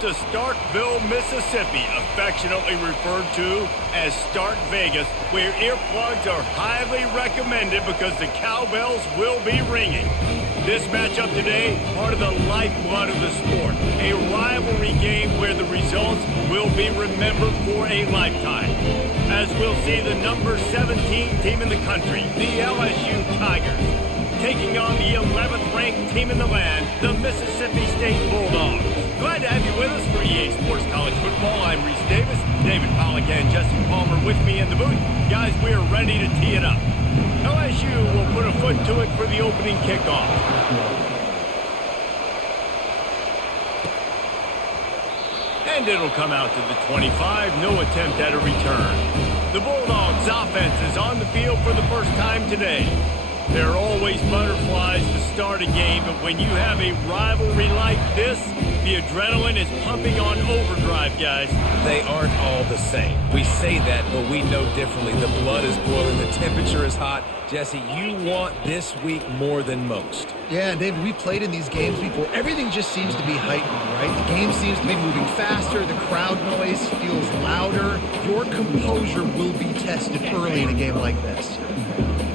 to Starkville, Mississippi, affectionately referred to as Stark Vegas, where earplugs are highly recommended because the cowbells will be ringing. This matchup today, part of the lifeblood of the sport, a rivalry game where the results will be remembered for a lifetime. As we'll see the number 17 team in the country, the LSU Tigers, taking on the 11th ranked team in the land, the Mississippi State Bulldogs. Glad to have you with us for EA Sports College Football. I'm Reese Davis, David Pollack and Jesse Palmer with me in the booth. Guys, we are ready to tee it up. LSU will put a foot to it for the opening kickoff. And it'll come out to the 25, no attempt at a return. The Bulldogs offense is on the field for the first time today. There are always butterflies to start a game, but when you have a rivalry like this, the adrenaline is pumping on overdrive, guys. They aren't all the same. We say that, but we know differently. The blood is boiling. The temperature is hot. Jesse, you want this week more than most. Yeah, David, we played in these games before. Everything just seems to be heightened, right? The game seems to be moving faster. The crowd noise feels louder. Your composure will be tested early in a game like this.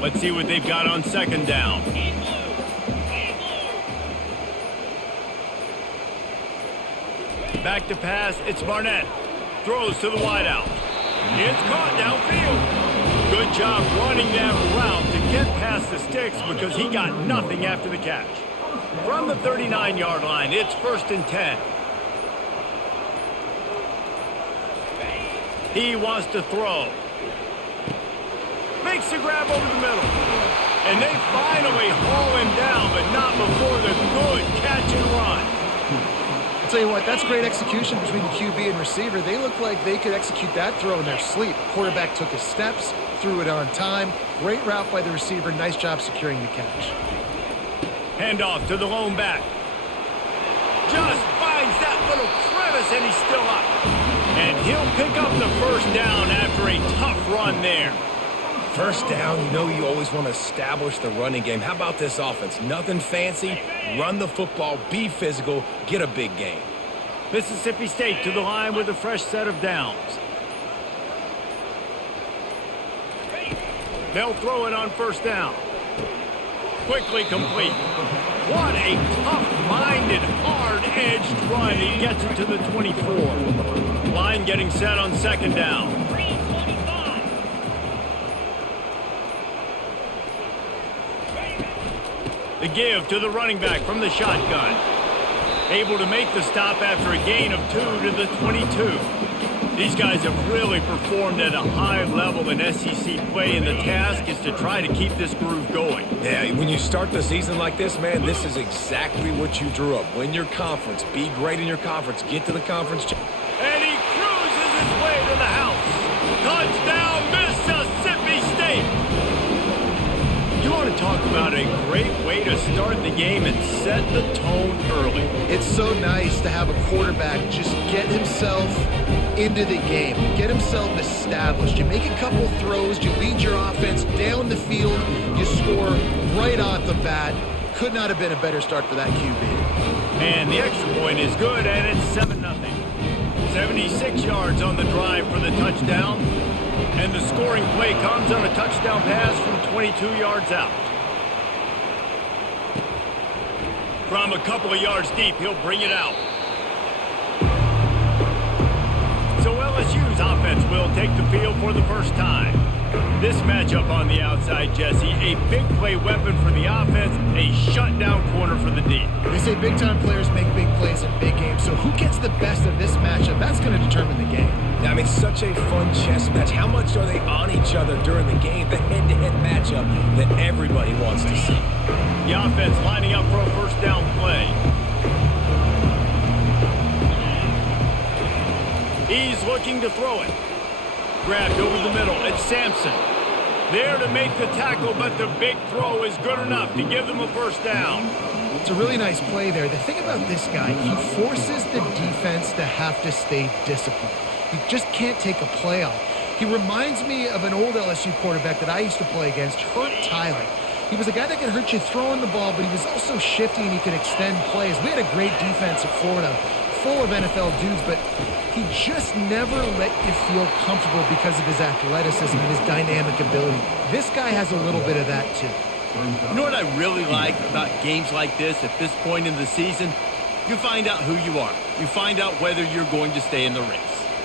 Let's see what they've got on second down. Back to pass, it's Barnett. Throws to the wideout. It's caught downfield. Good job running that route to get past the sticks because he got nothing after the catch. From the 39-yard line, it's 1st and 10. He wants to throw. Makes the grab over the middle. And they finally haul him down, but not before the good catch and run. I'll tell you what, that's great execution between the QB and receiver. They look like they could execute that throw in their sleep. Quarterback took his steps, threw it on time. Great route by the receiver. Nice job securing the catch. Handoff to the lone back. Just finds that little crevice, and he's still up. And he'll pick up the first down after a tough run there. First down, you know you always want to establish the running game. How about this offense? Nothing fancy. Run the football, be physical, get a big gain. Mississippi State to the line with a fresh set of downs. They'll throw it on first down. Quickly complete. What a tough-minded, hard-edged run. He gets it to the 24. Line getting set on second down. The give to the running back from the shotgun. Able to make the stop after a gain of 2 to the 22. These guys have really performed at a high level in SEC play, and the task is to try to keep this groove going. Yeah, when you start the season like this, man, this is exactly what you drew up. Win your conference. Be great in your conference. Get to the conference. And he cruises his way to the house. Touchdown, Mississippi State. You want to talk about a great way to start the game and set the tone early. It's so nice to have a quarterback just get himself into the game, get himself established. You make a couple throws, you lead your offense down the field, you score right off the bat. Could not have been a better start for that QB. And the extra point is good, and it's 7-0. 76 yards on the drive for the touchdown. And the scoring play comes on a touchdown pass from 22 yards out. From a couple of yards deep, he'll bring it out. So LSU's offense will take the field for the first time. This matchup on the outside, Jesse, a big play weapon for the offense, a shutdown corner for the D. They say big-time players make big plays in big games, so who gets the best of this matchup? That's going to determine the game. I mean, such a fun chess match. How much are they on each other during the game? The head-to-head matchup that everybody wants to see. The offense lining up for a first down play. He's looking to throw it. Grabbed over the middle. It's Sampson. There to make the tackle, but the big throw is good enough to give them a first down. It's a really nice play there. The thing about this guy, he forces the defense to have to stay disciplined. You just can't take a play off. He reminds me of an old LSU quarterback that I used to play against, Hurt Tyler. He was a guy that could hurt you throwing the ball, but he was also shifty and he could extend plays. We had a great defense at Florida, full of NFL dudes, but he just never let you feel comfortable because of his athleticism and his dynamic ability. This guy has a little bit of that too. You know what I really like about games like this at this point in the season? You find out who you are. You find out whether you're going to stay in the race.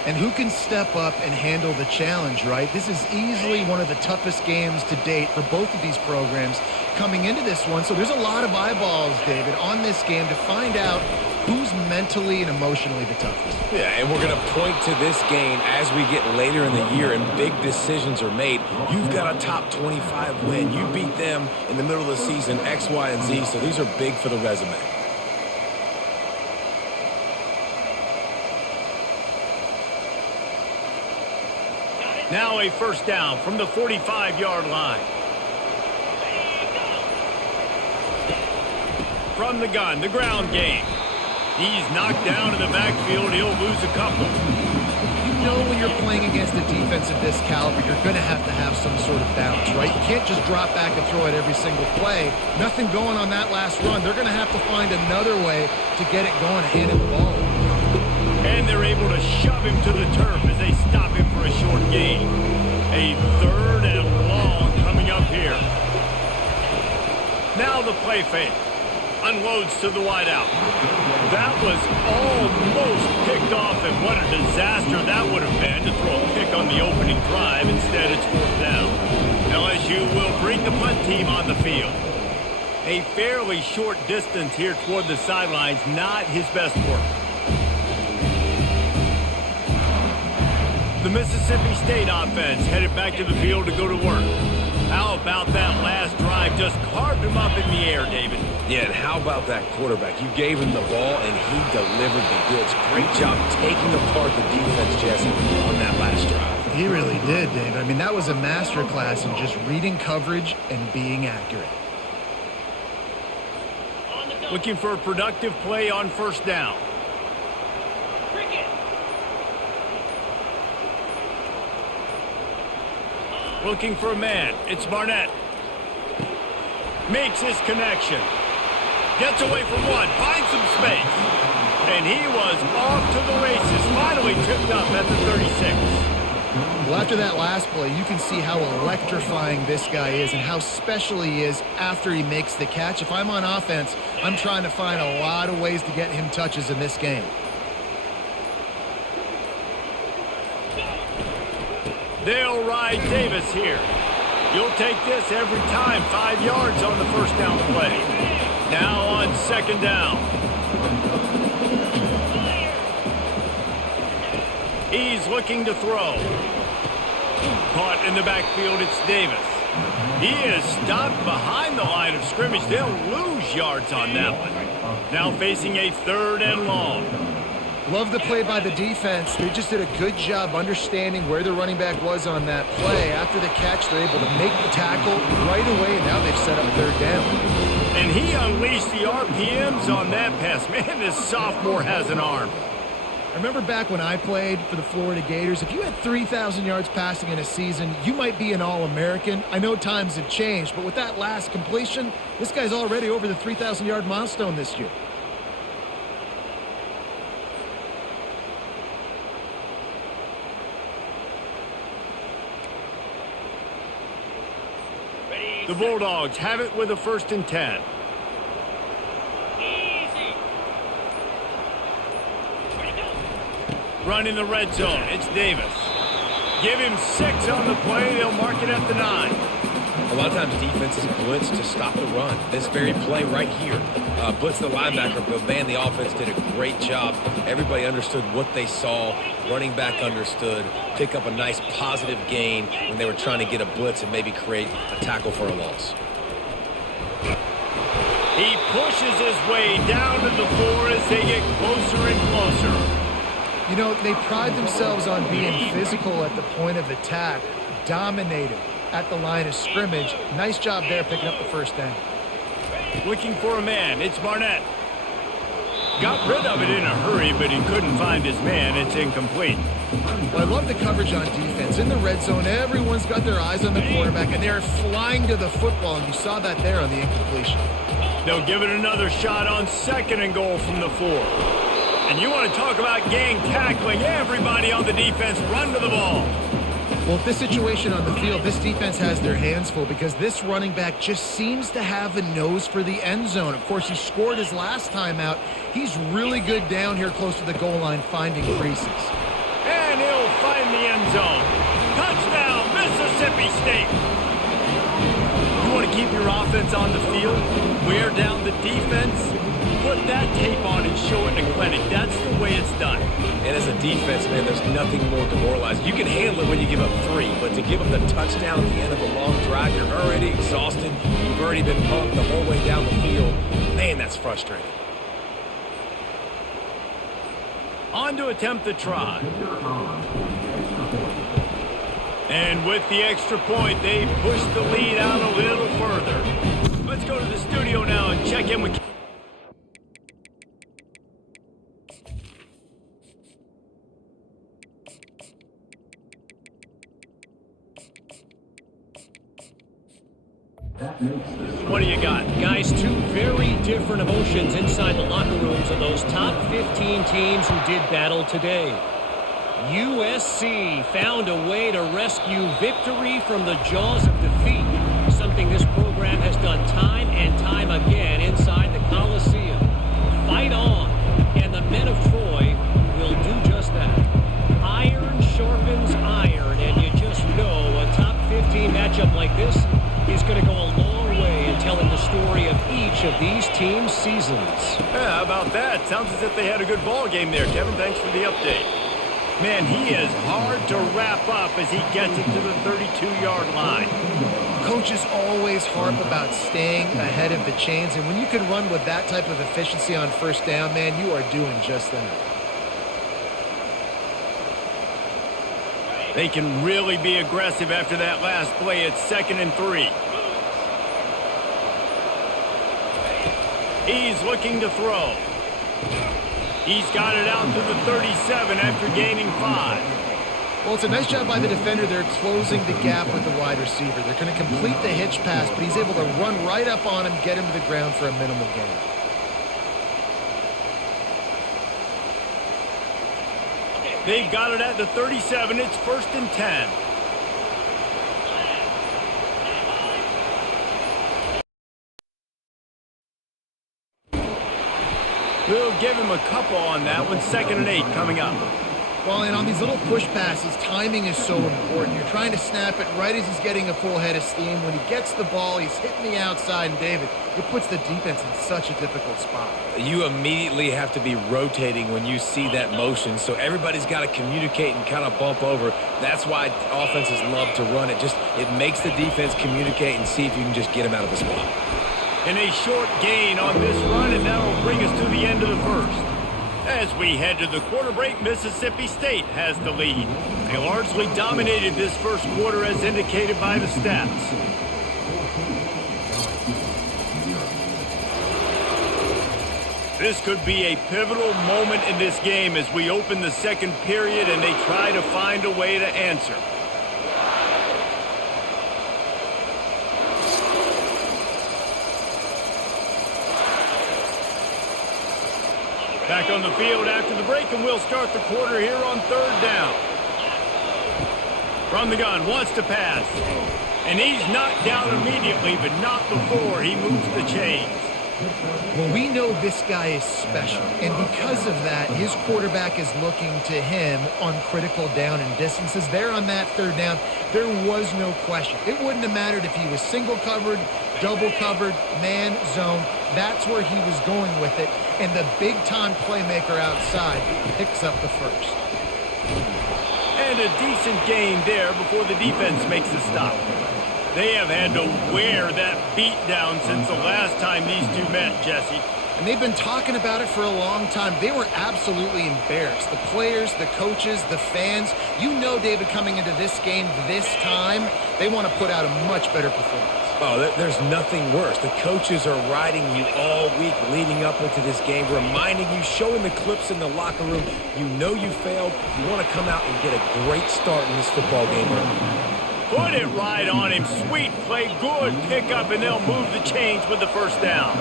And who can step up and handle the challenge, right? This is easily one of the toughest games to date for both of these programs coming into this one. So there's a lot of eyeballs, David, on this game to find out who's mentally and emotionally the toughest. Yeah, and we're going to point to this game as we get later in the year and big decisions are made. You've got a top 25 win. You beat them in the middle of the season, X, Y, and Z, so these are big for the resume. Now a first down from the 45-yard line. From the gun, the ground game. He's knocked down in the backfield. He'll lose a couple. You know when you're playing against a defense of this caliber, you're going to have some sort of balance, right? You can't just drop back and throw it every single play. Nothing going on that last run. They're going to have to find another way to get it going and hand him the ball. And they're able to shove him to the turf as they stop him for a short gain. A third and long coming up here. Now the play fake. Unloads to the wideout. That was almost picked off, and what a disaster that would have been to throw a pick on the opening drive. Instead, it's fourth down. LSU will bring the punt team on the field. A fairly short distance here toward the sidelines, not his best work. The Mississippi State offense headed back to the field to go to work. How about that last drive? Just carved him up in the air, David. Yeah, and how about that quarterback? You gave him the ball, and he delivered the goods. Great job taking apart the defense, Jesse, on that last drive. He really did, David. I mean, that was a masterclass in just reading coverage and being accurate. Looking for a productive play on first down. Looking for a man. It's Barnett. Makes his connection. Gets away from one. Finds some space. And he was off to the races. Finally tripped up at the 36. Well, after that last play, you can see how electrifying this guy is and how special he is after he makes the catch. If I'm on offense, I'm trying to find a lot of ways to get him touches in this game. They'll ride Davis here. You'll take this every time. 5 yards on the first down play. Now on second down. He's looking to throw. Caught in the backfield, it's Davis. He is stopped behind the line of scrimmage. They'll lose yards on that one. Now facing a third and long. Love the play by the defense. They just did a good job understanding where the running back was on that play. After the catch, they're able to make the tackle right away, and now they've set up third down. And he unleashed the RPMs on that pass. Man, this sophomore has an arm. I remember back when I played for the Florida Gators, if you had 3,000 yards passing in a season, you might be an All-American. I know times have changed, but with that last completion, this guy's already over the 3,000-yard milestone this year. The Bulldogs have it with a 1st and 10. Run in the red zone. It's Davis. Give him 6 on the play. They'll mark it at the 9. A lot of times defenses blitz to stop the run. This very play right here, blitz the linebacker, but man, the offense did a great job. Everybody understood what they saw. Running back understood. Pick up a nice positive gain when they were trying to get a blitz and maybe create a tackle for a loss. He pushes his way down to the floor as they get closer and closer. You know, they pride themselves on being physical at the point of attack, dominated at the line of scrimmage. Nice job there picking up the first down. Looking for a man. It's Barnett. Got rid of it in a hurry, but he couldn't find his man. It's incomplete. Well, I love the coverage on defense. In the red zone, everyone's got their eyes on the quarterback, and they're flying to the football, and you saw that there on the incompletion. They'll give it another shot on 2nd and goal from the 4. And you want to talk about gang tackling. Everybody on the defense run to the ball. Well, with this situation on the field, this defense has their hands full because this running back just seems to have a nose for the end zone. Of course, he scored his last time out. He's really good down here close to the goal line finding creases. And he'll find the end zone. Touchdown, Mississippi State. You want to keep your offense on the field, wear down the defense, put that tape on and show it in a clinic. That's the way it's done. And as a defense, man, there's nothing more demoralizing. You can handle it when you give up 3, but to give up the touchdown at the end of a long drive, you're already exhausted. You've already been pumped the whole way down the field. Man, that's frustrating. On to attempt the try. And with the extra point, they push the lead out a little further. Let's go to the studio now and check in with... What do you got? Guys, 2 very different emotions inside the locker rooms of those top 15 teams who did battle today. USC found a way to rescue victory from the jaws of defeat, something this program has done time and time again inside the Coliseum. Fight on, and the men of Troy will do just that. Iron sharpens iron, and you just know a top 15 matchup like this is going to go a long way in telling the story of each of these teams' seasons. Yeah, how about that? Sounds as if they had a good ball game there, Kevin. Thanks for the update. Man, he is hard to wrap up as he gets it to the 32-yard line. Coaches always harp about staying ahead of the chains, and when you can run with that type of efficiency on first down, man, you are doing just that. They can really be aggressive after that last play. It's 2nd and 3. He's looking to throw. He's got it out to the 37 after gaining 5. Well, it's a nice job by the defender. They're closing the gap with the wide receiver. They're going to complete the hitch pass, but he's able to run right up on him, get him to the ground for a minimal gain. They've got it at the 37. It's 1st and 10. We'll give him a couple on that one. 2nd and 8 coming up. Well, and on these little push passes, timing is so important. You're trying to snap it right as he's getting a full head of steam. When he gets the ball, he's hitting the outside, and David, it puts the defense in such a difficult spot. You immediately have to be rotating when you see that motion, so everybody's got to communicate and kind of bump over. That's why offenses love to run it. It makes the defense communicate and see if you can just get him out of the spot. And a short gain on this run, and that'll bring us to the end of the first. As we head to the quarter break, Mississippi State has the lead. They largely dominated this first quarter as indicated by the stats. This could be a pivotal moment in this game as we open the second period and they try to find a way to answer. Back on the field after the break, and we'll start the quarter here on 3rd down. From the gun, wants to pass. And he's knocked down immediately, but not before he moves the chains. Well, we know this guy is special, and because of that, his quarterback is looking to him on critical down and distances. There on that 3rd down, there was no question. It wouldn't have mattered if he was single covered, double covered, man, zone. That's where he was going with it, and the big-time playmaker outside picks up the first. And a decent gain there before the defense makes a stop. They have had to wear that beat down since the last time these two met, Jesse. And they've been talking about it for a long time. They were absolutely embarrassed. The players, the coaches, the fans. You know, David, coming into this game this time, they want to put out a much better performance. Oh, there's nothing worse. The coaches are riding you all week leading up into this game, reminding you, showing the clips in the locker room. You know you failed. You want to come out and get a great start in this football game early. Put it right on him. Sweet play, good pickup, and they'll move the chains with the first down.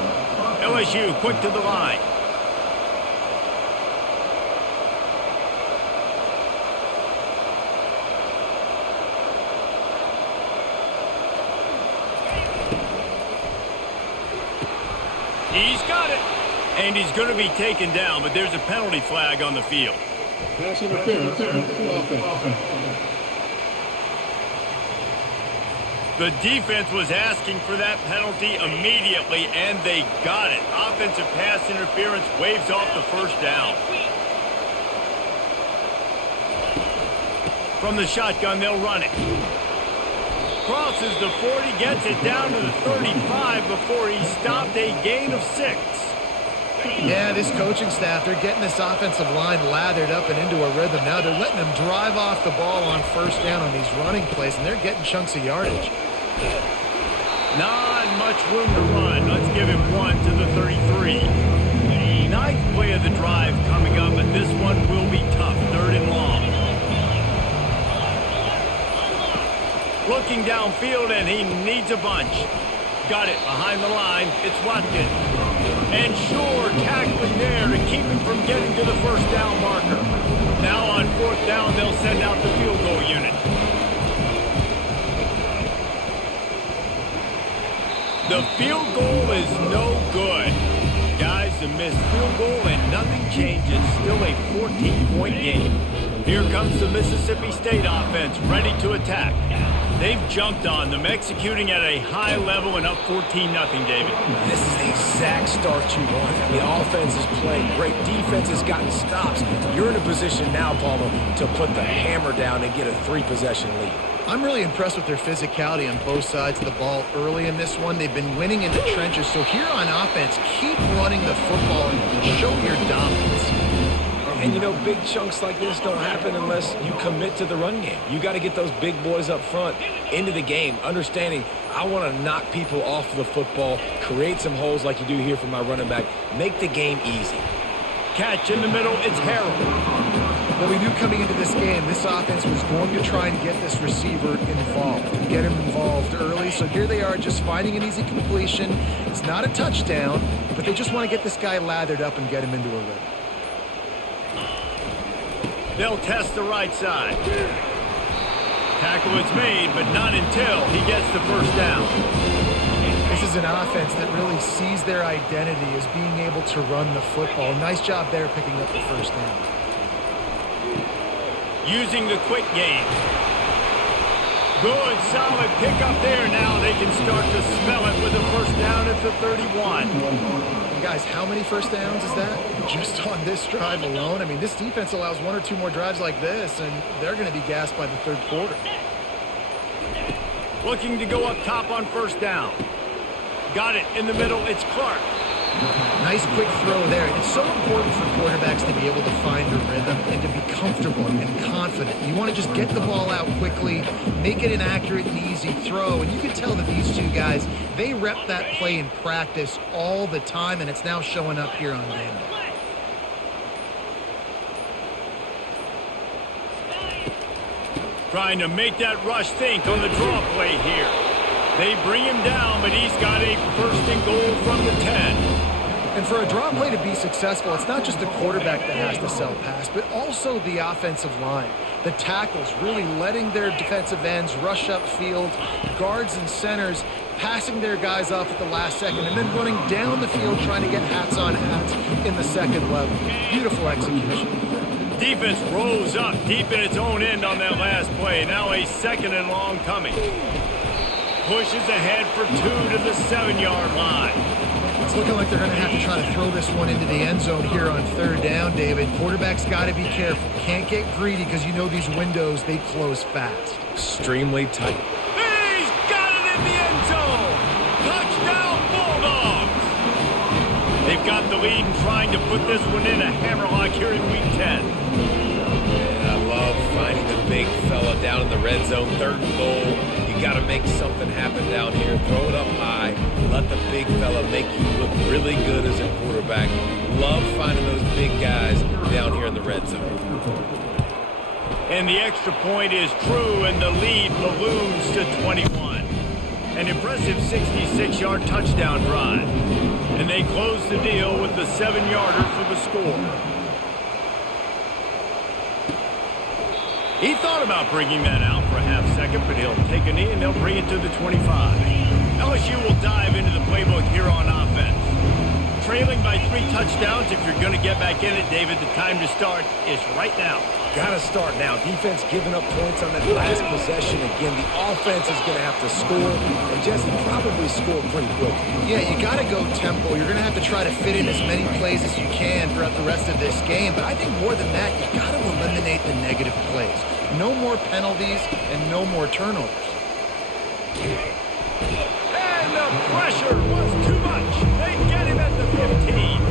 LSU quick to the line. He's got it. And he's going to be taken down, but there's a penalty flag on the field. Pass interference. Offense. The defense was asking for that penalty immediately, and they got it. Offensive pass interference waves off the first down. From the shotgun, they'll run it. Crosses the 40, gets it down to the 35 before he stopped, a gain of 6. Yeah, this coaching staff, they're getting this offensive line lathered up and into a rhythm. Now they're letting them drive off the ball on first down on these running plays, and they're getting chunks of yardage. Not much room to run. Let's give him 1 to the 33. Ninth play of the drive coming up, and this one will be tough. 3rd and long. Looking downfield, and he needs a bunch. Got it behind the line. It's Watkins. And Shore tackling there to keep him from getting to the first down marker. Now on 4th down, they'll send out the field goal unit. The field goal is no good. Guys, a missed field goal and nothing changes. Still a 14-point game. Here comes the Mississippi State offense ready to attack. They've jumped on them, executing at a high level and up 14-0, David. This is the exact start you want. The offense is playing great. Defense has gotten stops. You're in a position now, Palmer, to put the hammer down and get a 3-possession lead. I'm really impressed with their physicality on both sides of the ball early in this one. They've been winning in the trenches. So here on offense, keep running the football and show your dominance. And, you know, big chunks like this don't happen unless you commit to the run game. You got to get those big boys up front into the game, understanding I want to knock people off the football, create some holes like you do here for my running back, make the game easy. Catch in the middle, it's Harrell. Well, we knew coming into this game, this offense was going to try and get this receiver involved, get him involved early. So here they are just finding an easy completion. It's not a touchdown, but they just want to get this guy lathered up and get him into a rhythm. They'll test the right side. Tackle is made, but not until he gets the first down. This is an offense that really sees their identity as being able to run the football. Nice job there picking up the first down. Using the quick game. Good, solid pickup there. Now they can start to smell it with the first down at the 31. And guys, how many first downs is that? Just on this drive alone? I mean, this defense allows 1 or 2 more drives like this, and they're going to be gassed by the 3rd quarter. Looking to go up top on first down. Got it in the middle. It's Clark. Nice quick throw there. It's so important for quarterbacks to be able to find a rhythm and to be comfortable and confident. You want to just get the ball out quickly, make it an accurate and easy throw. And you can tell that these two guys, they rep that play in practice all the time, and it's now showing up here on game day. Trying to make that rush think on the draw play here. They bring him down, but he's got a 1st and goal from the 10. And for a draw play to be successful, it's not just the quarterback that has to sell pass, but also the offensive line. The tackles really letting their defensive ends rush upfield, guards and centers passing their guys off at the last second, and then running down the field trying to get hats on hats in the 2nd level. Beautiful execution. Defense rose up deep in its own end on that last play. Now a 2nd and long coming. Pushes ahead for 2 to the 7-yard line. It's looking like they're going to have to try to throw this one into the end zone here on 3rd down, David. Quarterback's got to be careful. Can't get greedy because you know these windows, they close fast. Extremely tight. He's got it in the end zone. Touchdown, Bulldogs. They've got the lead and trying to put this one in a hammerlock here in Week 10. Yeah, I love finding the big fella down in the red zone. 3rd and goal. You You got to make something happen down here. Throw it up high. Let the big fella make you look really good as a quarterback. Love finding those big guys down here in the red zone. And the extra point is true, and the lead balloons to 21. An impressive 66-yard touchdown drive. And they close the deal with the 7-yarder for the score. He thought about bringing that out for a half second, but he'll take a knee and they'll bring it to the 25. LSU will dive into the playbook here on offense. Trailing by 3 touchdowns, if you're going to get back in it, David, the time to start is right now. Got to start now. Defense giving up points on that last possession. Again, the offense is going to have to score, and Jesse probably score pretty quick. Yeah, you got to go tempo. You're going to have to try to fit in as many plays as you can throughout the rest of this game. But I think more than that, you got to eliminate the negative plays. No more penalties and no more turnovers. And the pressure was too much. They get him at the 15.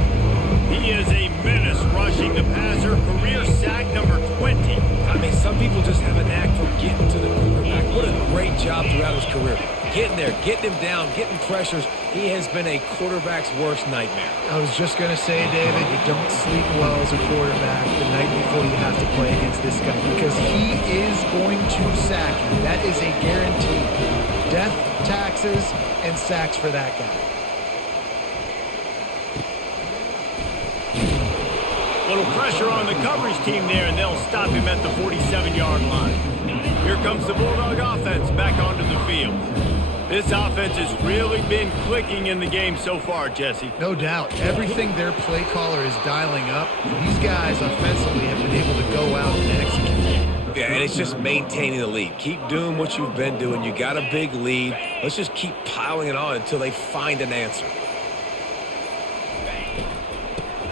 He is a menace rushing the passer. Career sack number 20. I mean, some people just have a knack for getting to the quarterback. What a great job throughout his career. Getting there, getting him down, getting pressures. He has been a quarterback's worst nightmare. I was just going to say, David, you don't sleep well as a quarterback the night before you have to play against this guy because he is going to sack you. That is a guarantee. Death, taxes, and sacks for that guy. Little pressure on the coverage team there, and they'll stop him at the 47-yard line. Here comes the Bulldog offense back onto the field. This offense has really been clicking in the game so far, Jesse. No doubt. Everything their play caller is dialing up, these guys offensively have been able to go out and execute. Yeah, and it's just maintaining the lead. Keep doing what you've been doing. You got a big lead. Let's just keep piling it on until they find an answer.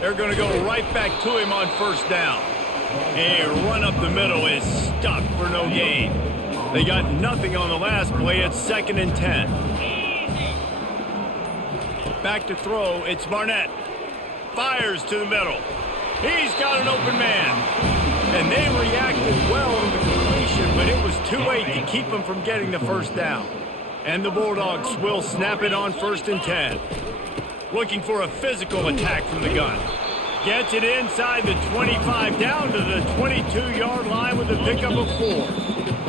They're going to go right back to him on first down. A run up the middle is stuck for no gain. They got nothing on the last play. It's 2nd and 10. Back to throw. It's Barnett. Fires to the middle. He's got an open man. And they reacted well to the completion, but it was too late to keep him from getting the first down. And the Bulldogs will snap it on 1st and 10. Looking for a physical attack from the gun. Gets it inside the 25, down to the 22-yard line with a pickup of 4.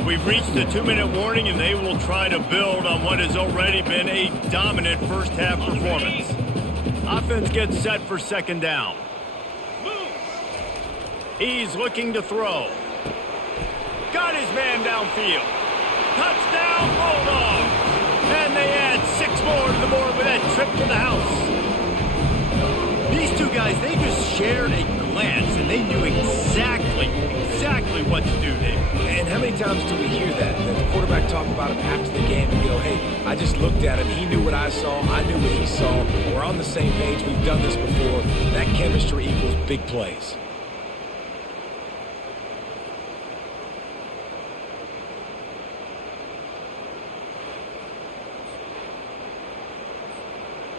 We've reached the 2-minute warning, and they will try to build on what has already been a dominant first-half performance. Offense gets set for 2nd down. He's looking to throw. Got his man downfield. Touchdown, Bulldogs! And they add 6 more to the board with that trip to the house. These two guys, they just shared a glance, and they knew exactly what to do there. And how many times do we hear that? The quarterback talk about him after the game and go, hey, I just looked at him. He knew what I saw. I knew what he saw. We're on the same page. We've done this before. That chemistry equals big plays.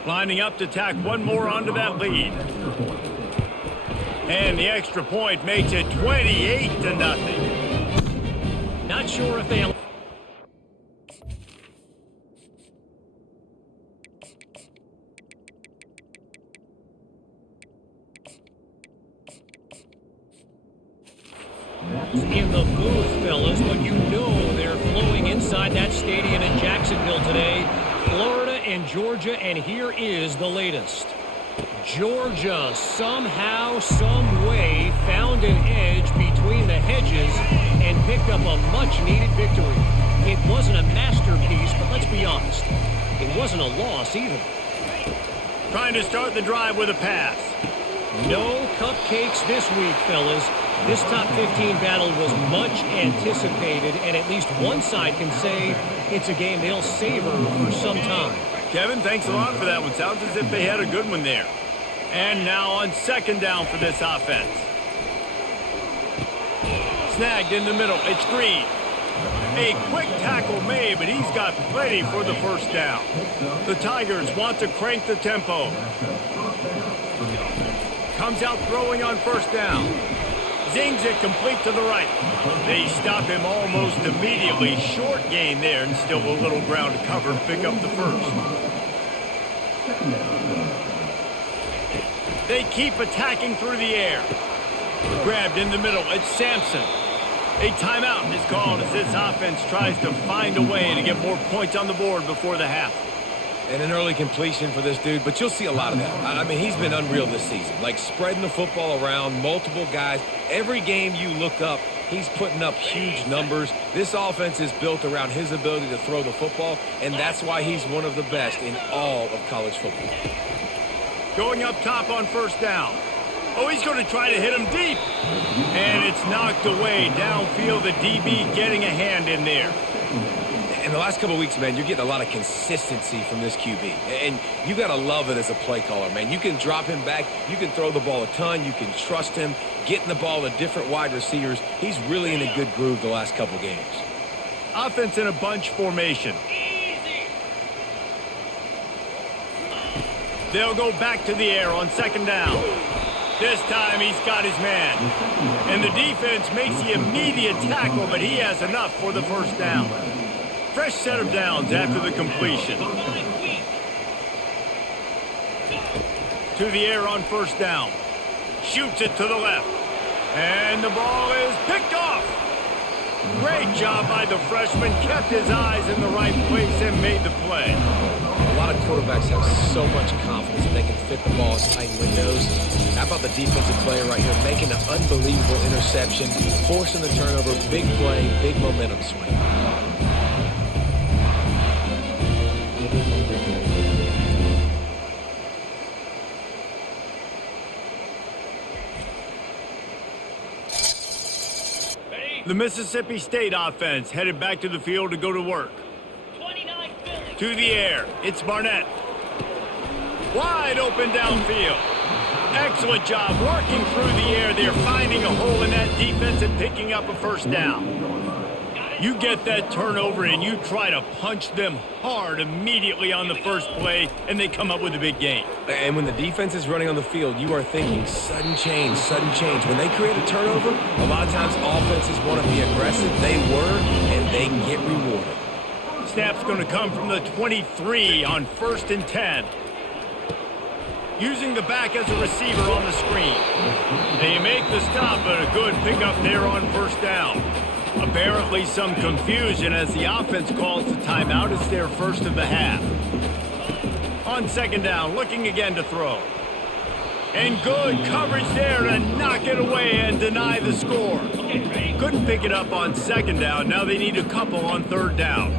Lining up to tack one more onto that lead. And the extra point makes it 28-0. Not sure if they... in the booth, fellas, but you know they're flowing inside that stadium in Jacksonville today. Florida and Georgia, and here is the latest. Georgia somehow, some way found an edge between the hedges and picked up a much-needed victory. It wasn't a masterpiece, but let's be honest, it wasn't a loss either. Trying to start the drive with a pass. No cupcakes this week, fellas. This top 15 battle was much anticipated, and at least one side can say it's a game they'll savor for some time. Kevin, thanks a lot for that one. Sounds as if they had a good one there. And now on 2nd down for this offense. Snagged in the middle. It's Green. A quick tackle made, but he's got plenty for the first down. The Tigers want to crank the tempo. Comes out throwing on first down. zings it complete to the right. They stop him almost immediately. Short gain there, and still a little ground to cover and pick up the first. They keep attacking through the air. Grabbed in the middle. It's Sampson. A timeout is called as this offense tries to find a way to get more points on the board before the half. And an early completion for this dude, but you'll see a lot of that. I mean, he's been unreal this season. Like spreading the football around, multiple guys. Every game you look up, he's putting up huge numbers. This offense is built around his ability to throw the football, and that's why he's one of the best in all of college football. Going up top on first down. Oh, he's going to try to hit him deep. And it's knocked away downfield. The DB getting a hand in there. In the last couple of weeks, man, you're getting a lot of consistency from this QB. And you got to love it as a play caller, man. You can drop him back. You can throw the ball a ton. You can trust him. Getting the ball to different wide receivers. He's really in a good groove the last couple games. Offense in a bunch formation. They'll go back to the air on second down. This time he's got his man. And the defense makes the immediate tackle, but he has enough for the first down. Fresh set of downs after the completion. To the air on first down. Shoots it to the left. And the ball is picked off. Great job by the freshman. Kept his eyes in the right place and made the play. A lot of quarterbacks have so much confidence that they can fit the ball in tight windows. How about the defensive player right here making an unbelievable interception, forcing the turnover, big play, big momentum swing. The Mississippi State offense headed back to the field to go to work. To the air. It's Barnett. Wide open downfield. Excellent job working through the air. They're finding a hole in that defense and picking up a first down. You get that turnover and you try to punch them hard immediately on the first play, and they come up with a big gain. And when the defense is running on the field, you are thinking sudden change, sudden change. When they create a turnover, a lot of times offenses want to be aggressive. They were, and they get rewarded. Snap's going to come from the 23 on 1st and 10. Using the back as a receiver on the screen. They make the stop, but a good pickup there on first down. Apparently some confusion as the offense calls the timeout. It's their first of the half. On second down, looking again to throw. And good coverage there to knock it away and deny the score. Couldn't pick it up on second down. Now they need a couple on third down.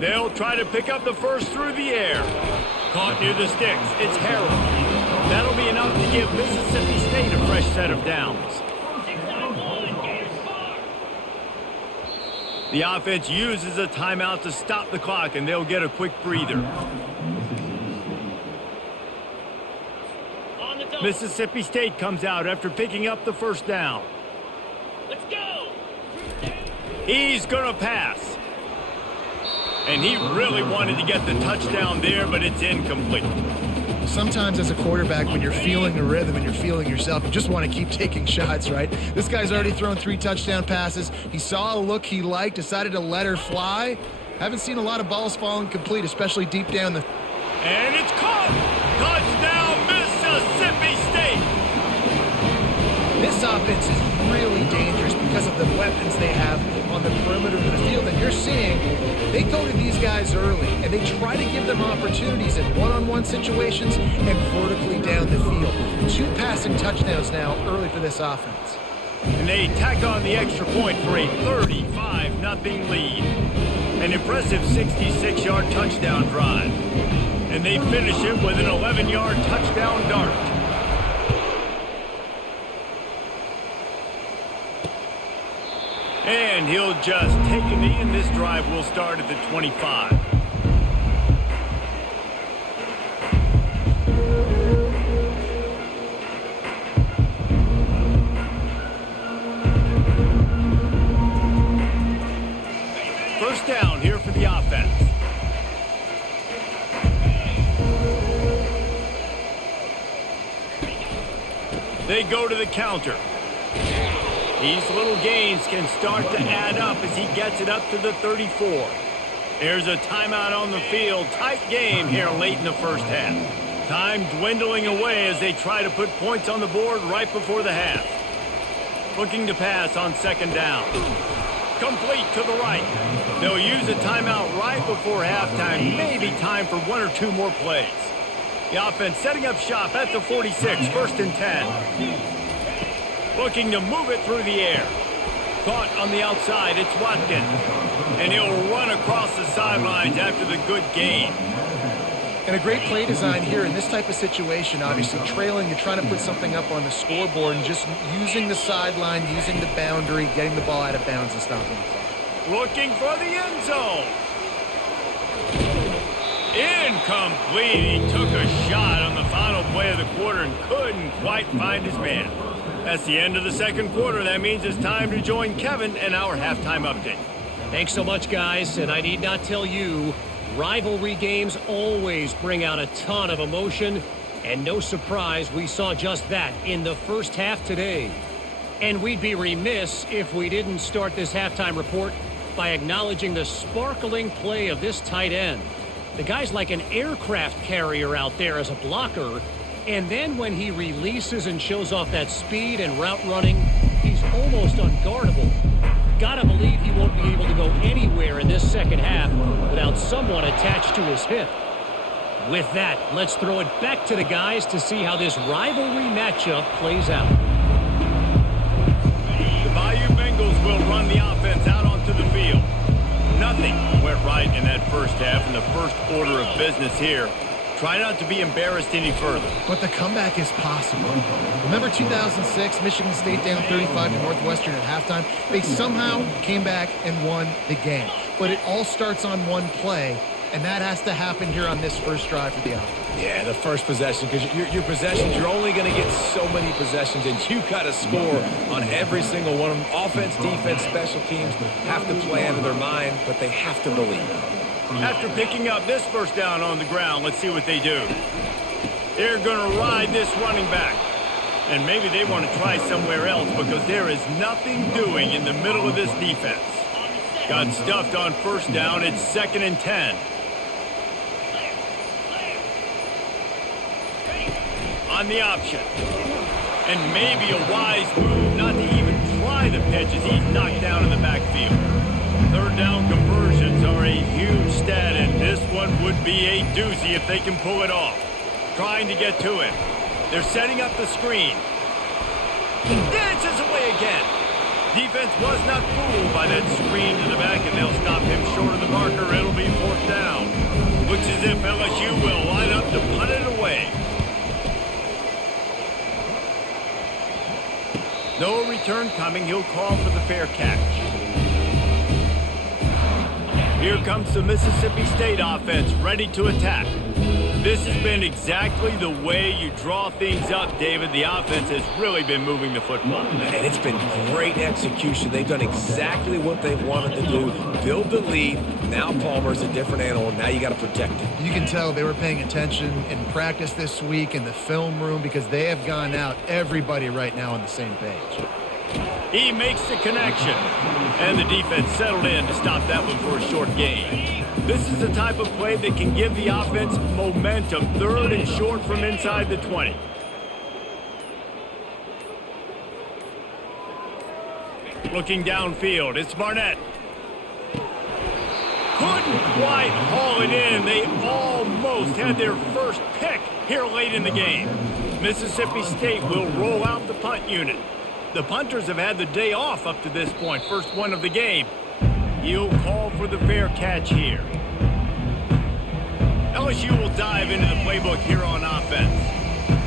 They'll try to pick up the first through the air. Caught near the sticks. It's Harrell. That'll be enough to give Mississippi State a fresh set of downs. The offense uses a timeout to stop the clock, and they'll get a quick breather. Mississippi State comes out after picking up the first down. Let's go! He's going to pass. And he really wanted to get the touchdown there, but it's incomplete. Sometimes as a quarterback, when you're feeling the rhythm and you're feeling yourself, you just want to keep taking shots, right? This guy's already thrown 3 touchdown passes. He saw a look he liked, decided to let her fly. Haven't seen a lot of balls falling complete, especially deep down the... And it's caught! Touchdown, Mississippi State! This offense is really dangerous because of the weapons they have on the perimeter of the field. And you're seeing they go to these guys early, and they try to give them opportunities in one-on-one situations and vertically down the field. 2 passing touchdowns now early for this offense. And they tack on the extra point for a 35-0 lead. An impressive 66-yard touchdown drive. And they finish it with an 11-yard touchdown dart. And he'll just take a knee, and this drive will start at the 25. First down here for the offense. They go to the counter. These little gains can start to add up as he gets it up to the 34. There's a timeout on the field. Tight game here late in the first half. Time dwindling away as they try to put points on the board right before the half. Looking to pass on second down. Complete to the right. They'll use a timeout right before halftime. Maybe time for one or two more plays. The offense setting up shop at the 46, first and 10. Looking to move it through the air. Caught on the outside, it's Watkins. And he'll run across the sidelines after the good gain. And a great play design here in this type of situation. Obviously trailing, you're trying to put something up on the scoreboard and just using the sideline, using the boundary, getting the ball out of bounds and stopping the clock. Looking for the end zone. Incomplete. He took a shot on the final play of the quarter and couldn't quite find his man. That's the end of the second quarter. That means it's time to join Kevin in our halftime update. Thanks so much, guys. And I need not tell you, rivalry games always bring out a ton of emotion. And no surprise, we saw just that in the first half today. And we'd be remiss if we didn't start this halftime report by acknowledging the sparkling play of this tight end. The guy's like an aircraft carrier out there as a blocker. And then when he releases and shows off that speed and route running, he's almost unguardable. Gotta believe he won't be able to go anywhere in this second half without someone attached to his hip. With that, let's throw it back to the guys to see how this rivalry matchup plays out. The Bayou Bengals will run the offense out onto the field. Nothing went right in that first half, and the first order of business here. Try not to be embarrassed any further. But the comeback is possible. Remember 2006, Michigan State down 35 to Northwestern at halftime? They somehow came back and won the game. But it all starts on one play, and that has to happen here on this first drive for the offense. Yeah, the first possession, because your possessions, you're only going to get so many possessions, and you got to score on every single one of them. Offense, defense, special teams have to play out of their mind, but they have to believe. After picking up this first down on the ground, let's see what they do. They're going to ride this running back. And maybe they want to try somewhere else because there is nothing doing in the middle of this defense. Got stuffed on first down. It's 2nd and 10. On the option. And maybe a wise move not to even try the pitch as he's knocked down in the backfield. Third down conversions are a huge stat, and this one would be a doozy if they can pull it off. Trying to get to him. They're setting up the screen. He dances away again. Defense was not fooled by that screen to the back, and they'll stop him short of the marker. It'll be fourth down. Looks as if LSU will line up to punt it away. No return coming. He'll call for the fair catch. Here comes the Mississippi State offense ready to attack. This has been exactly the way you draw things up, David. The offense has really been moving the football. And it's been great execution. They've done exactly what they've wanted to do. Build the lead. Now Palmer's a different animal. Now you got to protect it. You can tell they were paying attention in practice this week in the film room because they have gone out, everybody right now on the same page. He makes the connection. And the defense settled in to stop that one for a short gain. This is the type of play that can give the offense momentum. 3rd and short from inside the 20. Looking downfield, it's Barnett. Couldn't quite haul it in. They almost had their first pick here late in the game. Mississippi State will roll out the punt unit. The punters have had the day off up to this point. First one of the game. He'll call for the fair catch here. LSU will dive into the playbook here on offense.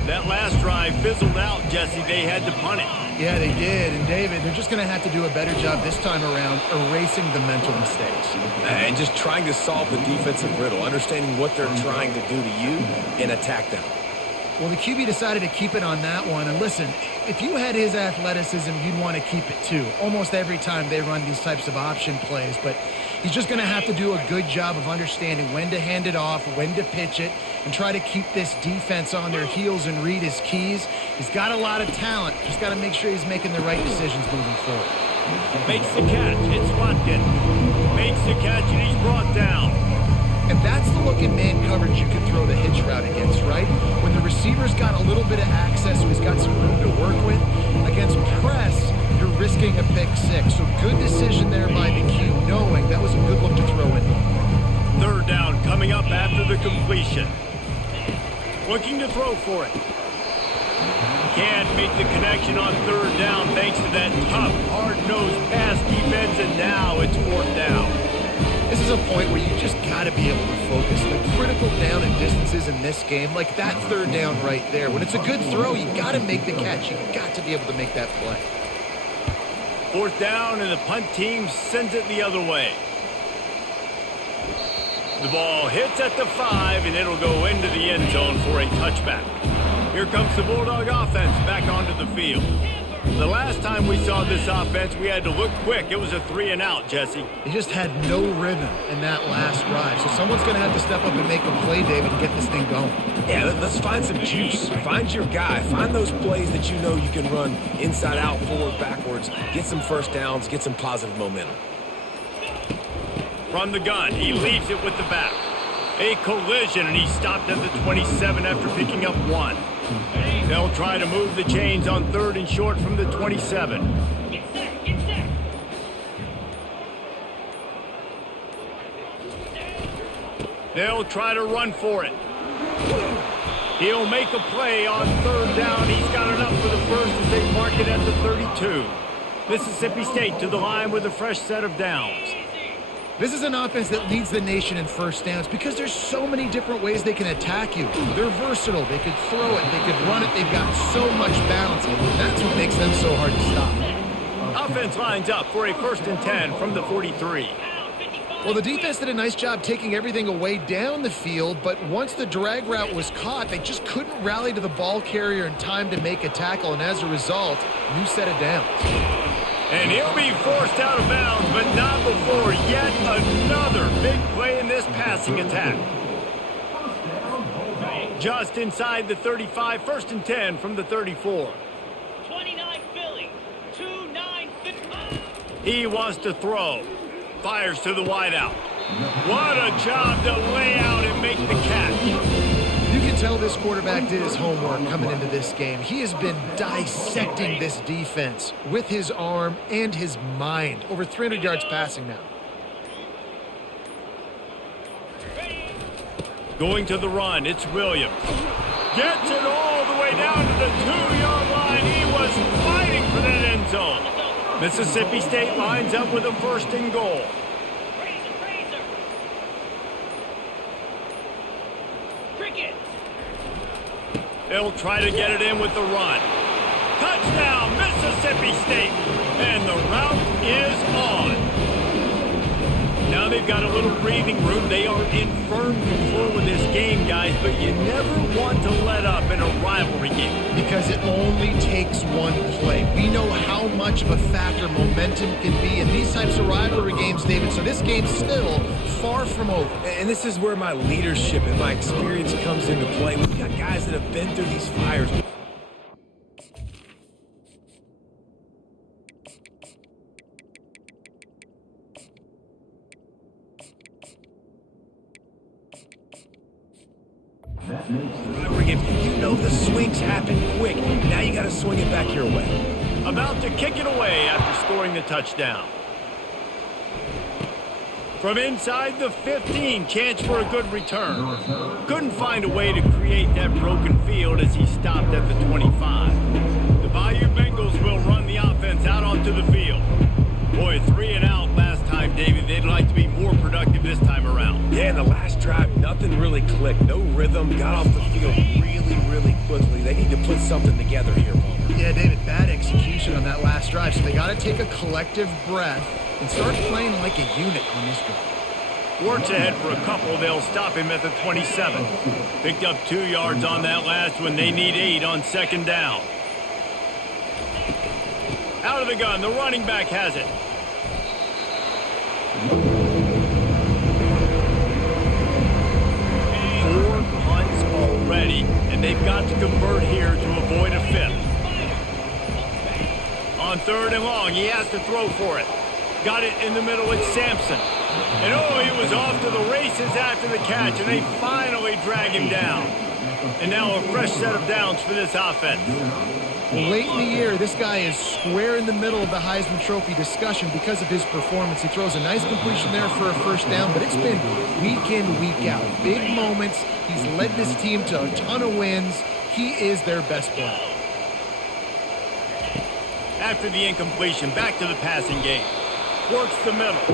That last drive fizzled out, Jesse. They had to punt it. Yeah, they did. And, David, they're just going to have to do a better job this time around erasing the mental mistakes. And just trying to solve the defensive riddle, understanding what they're trying to do to you and attack them. Well, the QB decided to keep it on that one. And listen, if you had his athleticism, you'd want to keep it too. Almost every time they run these types of option plays. But he's just going to have to do a good job of understanding when to hand it off, when to pitch it, and try to keep this defense on their heels and read his keys. He's got a lot of talent. Just got to make sure he's making the right decisions moving forward. Makes the catch. It's Watkins. Makes the catch, and he's brought down. And that's the look in man coverage you can throw the hitch route against, right? When the receiver's got a little bit of access, so he's got some room to work with. Against press, you're risking a pick six. So good decision there by the Q, knowing that was a good look to throw in. Third down coming up after the completion. Looking to throw for it. Can't make the connection on third down thanks to that tough, hard-nosed pass defense, and now it's fourth down. This is a point where you just got to be able to focus. The critical down and distances in this game, like that third down right there. When it's a good throw, you got to make the catch. You got to be able to make that play. Fourth down, and the punt team sends it the other way. The ball hits at the 5, and it'll go into the end zone for a touchback. Here comes the Bulldog offense back onto the field. The last time we saw this offense, we had to look quick. It was a 3-and-out, Jesse. He just had no rhythm in that last drive. So someone's going to have to step up and make a play, David, and get this thing going. Yeah, let's find some juice. Find your guy. Find those plays that you know you can run inside out, forward, backwards. Get some first downs. Get some positive momentum. From the gun, he leaves it with the back. A collision, and he stopped at the 27 after picking up 1. They'll try to move the chains on third and short from the 27. They'll try to run for it. He'll make a play on third down. He's got enough for the first as they mark it at the 32. Mississippi State to the line with a fresh set of downs. This is an offense that leads the nation in first downs because there's so many different ways they can attack you. They're versatile. They could throw it. They could run it. They've got so much balance. That's what makes them so hard to stop. Offense lines up for a 1st and 10 from the 43. Well, the defense did a nice job taking everything away down the field, but once the drag route was caught, they just couldn't rally to the ball carrier in time to make a tackle, and as a result, new set of downs. And he'll be forced out of bounds, but not before yet another big play in this passing attack. Just inside the 35, 1st and 10 from the 34. 29 Philly, 2-9-50. He wants to throw. Fires to the wideout. What a job to lay out and make the catch. You can tell this quarterback did his homework coming into this game. He has been dissecting this defense with his arm and his mind. Over 300 yards passing now. Going to the run, it's Williams. Gets it all the way down to the 2-yard line. He was fighting for that end zone. Mississippi State lines up with a 1st and goal. They'll try to get it in with the run. Touchdown, Mississippi State. And the route is on. Now they've got a little breathing room. They are in firm control of this game, guys, but you never want to let up in a rivalry game. Because it only takes one play. We know how much of a factor momentum can be in these types of rivalry games, David, so this game's still far from over. And this is where my leadership and my experience comes into play. We've got guys that have been through these fires. You know the swings happen quick. Now you got to swing it back your way. About to kick it away after scoring the touchdown. From inside the 15, chance for a good return. Couldn't find a way to create that broken field as he stopped at the 25. The Bayou Bengals will run the offense out onto the field. Boy, 3-and-out last time, David. They'd like to be more productive this time around. Yeah, in the last drive, nothing really clicked. No rhythm. Got off the field really quickly. They need to put something together here, Palmer. Yeah, David, bad execution on that last drive. So they got to take a collective breath and start playing like a unit on this drive. Works ahead for a couple. They'll stop him at the 27. Picked up 2 yards on that last one. They need 8 on second down. Out of the gun. The running back has it. Already, and they've got to convert here to avoid a 5th. On 3rd and long, he has to throw for it. Got it in the middle, it's Sampson. And oh, he was off to the races after the catch, and they finally drag him down. And now a fresh set of downs for this offense. Late in the year, this guy is square in the middle of the Heisman Trophy discussion because of his performance. He throws a nice completion there for a first down, but it's been week in, week out. Big moments. He's led this team to a ton of wins. He is their best player. After the incompletion, back to the passing game. Works the middle.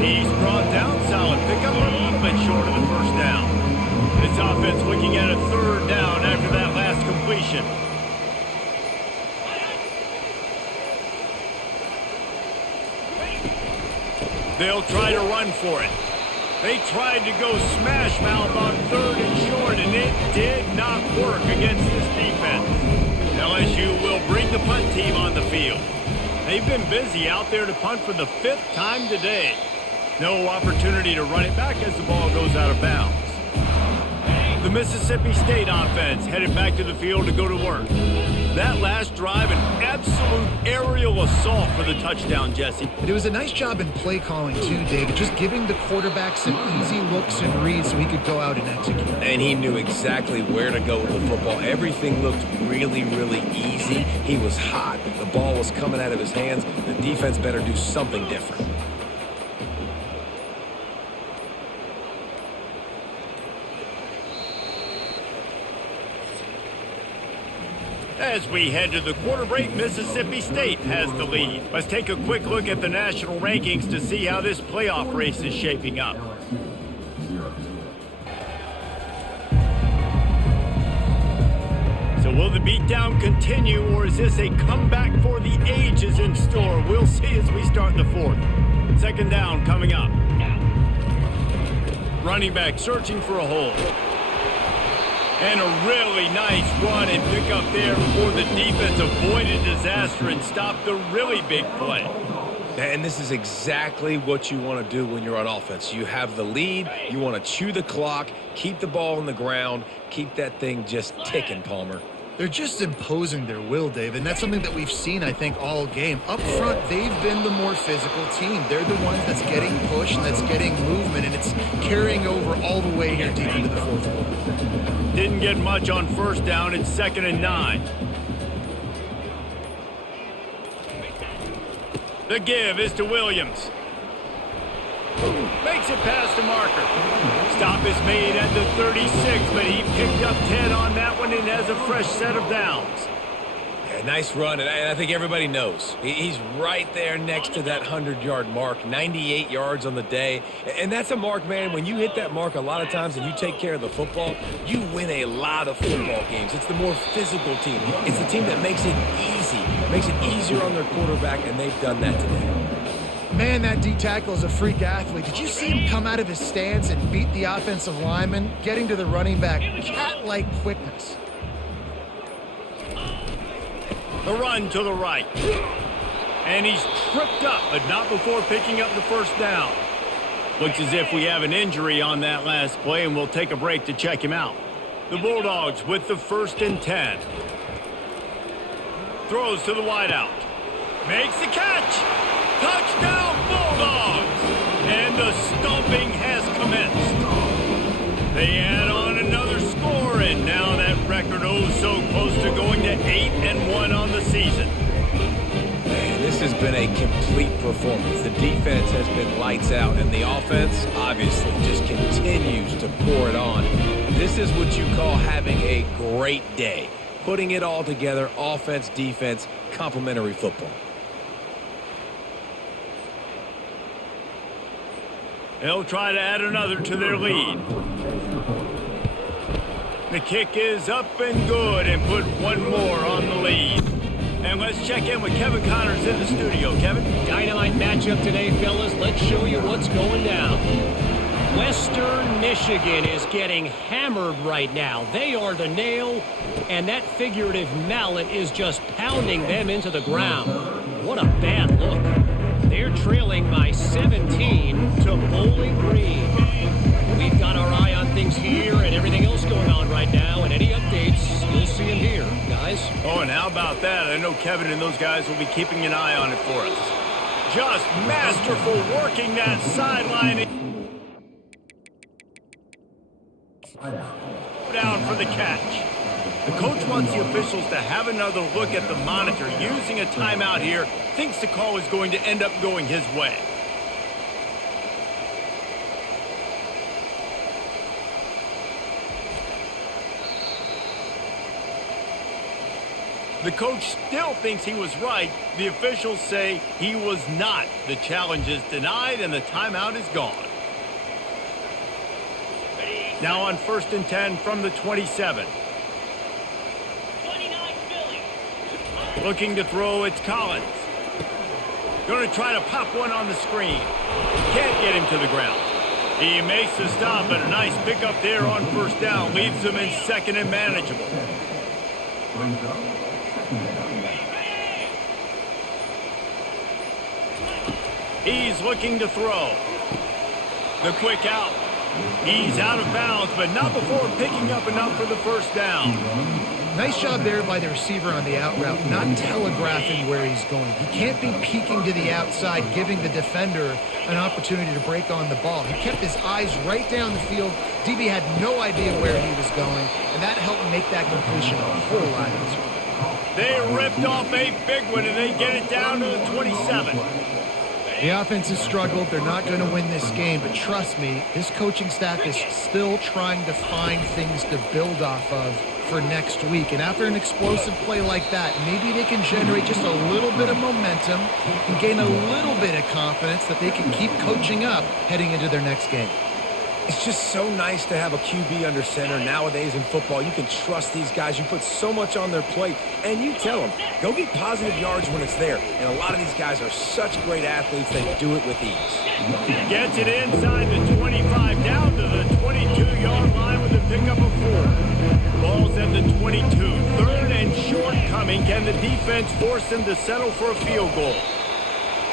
He's brought down. Solid pickup, a little bit short of the first down. This offense looking at a 3rd down after that last completion. They'll try to run for it. They tried to go smash mouth on 3rd and short, and it did not work against this defense. LSU will bring the punt team on the field. They've been busy out there to punt for the 5th time today. No opportunity to run it back as the ball goes out of bounds. The Mississippi State offense headed back to the field to go to work. That last drive, an absolute aerial assault for the touchdown, Jesse. It was a nice job in play calling, too, David, just giving the quarterback some easy looks and reads so he could go out and execute. And he knew exactly where to go with the football. Everything looked really, really easy. He was hot. The ball was coming out of his hands. The defense better do something different. As we head to the quarter break, Mississippi State has the lead. Let's take a quick look at the national rankings to see how this playoff race is shaping up. So will the beatdown continue, or is this a comeback for the ages in store? We'll see as we start the 4th. Second down coming up. Running back searching for a hole. And a really nice run and pick up there before the defense avoided disaster and stopped the really big play. And this is exactly what you want to do when you're on offense. You have the lead, you want to chew the clock, keep the ball on the ground, keep that thing just ticking, Palmer. They're just imposing their will, Dave, and that's something that we've seen, I think, all game. Up front, they've been the more physical team. They're the ones that's getting pushed and that's getting movement, and it's carrying over all the way here deep into the 4th quarter. Didn't get much on first down. It's 2nd and 9. The give is to Williams. Makes it past the marker. Stop is made at the 36, but he picked up 10 on that one and has a fresh set of downs. Yeah, nice run, and I think everybody knows. He's right there next to that 100-yard mark, 98 yards on the day. And that's a mark, man, when you hit that mark a lot of times and you take care of the football, you win a lot of football games. It's the more physical team. It's the team that makes it easy, makes it easier on their quarterback, and they've done that today. Man, that D-tackle is a freak athlete. Did you see him come out of his stance and beat the offensive lineman, getting to the running back? Cat-like quickness. The run to the right. And he's tripped up, but not before picking up the first down. Looks as if we have an injury on that last play, and we'll take a break to check him out. The Bulldogs with the 1st and 10. Throws to the wideout. Makes the catch. Touchdown, Bulldogs! And the stomping has commenced. They add on another score, and now that record so close to going to 8-1 on the season. Man, this has been a complete performance. The defense has been lights out, and the offense obviously just continues to pour it on. This is what you call having a great day. Putting it all together, offense, defense, complementary football. They'll try to add another to their lead. The kick is up and good and put one more on the lead. And let's check in with Kevin Connors in the studio. Kevin? Dynamite matchup today, fellas. Let's show you what's going down. Western Michigan is getting hammered right now. They are the nail, and that figurative mallet is just pounding them into the ground. What a bad look. They're trailing by 17 to Bowling Green. We've got our eye on things here and everything else going on right now, and any updates, you'll see them here, guys. Oh, and how about that? I know Kevin and those guys will be keeping an eye on it for us. Just masterful working that sideline. Down for the catch. The coach wants the officials to have another look at the monitor. Using a timeout here, thinks the call is going to end up going his way. The coach still thinks he was right. The officials say he was not. The challenge is denied and the timeout is gone. Now on 1st and 10 from the 27. 29 Philly. Looking to throw, it's Collins. Going to try to pop one on the screen. Can't get him to the ground. He makes the stop, but a nice pickup there on 1st down. Leaves them in 2nd and manageable. He's looking to throw. The quick out. He's out of bounds, but not before picking up enough for the 1st down. Nice job there by the receiver on the out route, not telegraphing where he's going. He can't be peeking to the outside, giving the defender an opportunity to break on the ball. He kept his eyes right down the field. DB had no idea where he was going, and that helped make that completion a whole lot easier. They ripped off a big one, and they get it down to the 27. The offense has struggled. They're not going to win this game, but trust me, this coaching staff is still trying to find things to build off of for next week. And after an explosive play like that, maybe they can generate just a little bit of momentum and gain a little bit of confidence that they can keep coaching up heading into their next game. It's just so nice to have a QB under center nowadays in football. You can trust these guys. You put so much on their plate, and you tell them, go get positive yards when it's there. And a lot of these guys are such great athletes, they do it with ease. Gets it inside the 25, down to the 22-yard line with a pickup of 4. Ball's at the 22. 3rd and short coming. Can the defense force them to settle for a field goal?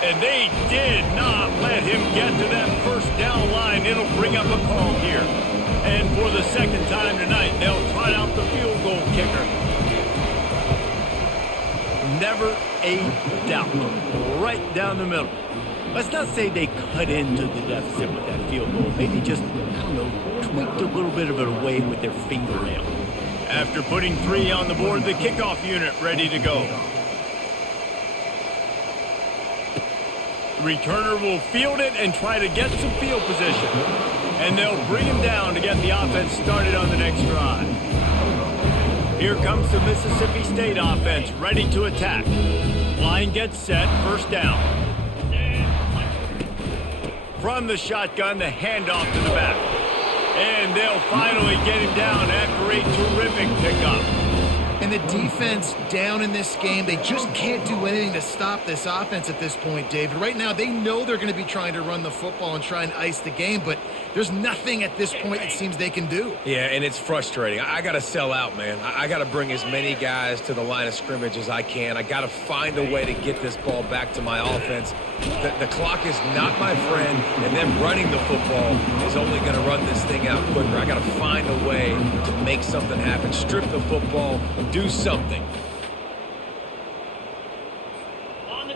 And they did not let him get to that 1st down line. It'll bring up a call here. And for the 2nd time tonight, they'll trot out the field goal kicker. Never a doubt. Right down the middle. Let's not say they cut into the deficit with that field goal. Maybe just, I don't know, tweaked a little bit of it away with their fingernail. After putting 3 on the board, the kickoff unit ready to go. Returner will field it and try to get some field position. And they'll bring him down to get the offense started on the next drive. Here comes the Mississippi State offense ready to attack. Line gets set, 1st down. From the shotgun, the handoff to the back. And they'll finally get him down after a terrific pickup. And the defense down in this game, they just can't do anything to stop this offense at this point, David. Right now, they know they're going to be trying to run the football and try and ice the game, but there's nothing at this point it seems they can do. Yeah, and it's frustrating. I got to sell out, man. I got to bring as many guys to the line of scrimmage as I can. I got to find a way to get this ball back to my offense. The clock is not my friend, and them running the football is only going to run this thing out quicker. I got to find a way to make something happen, strip the football, do something.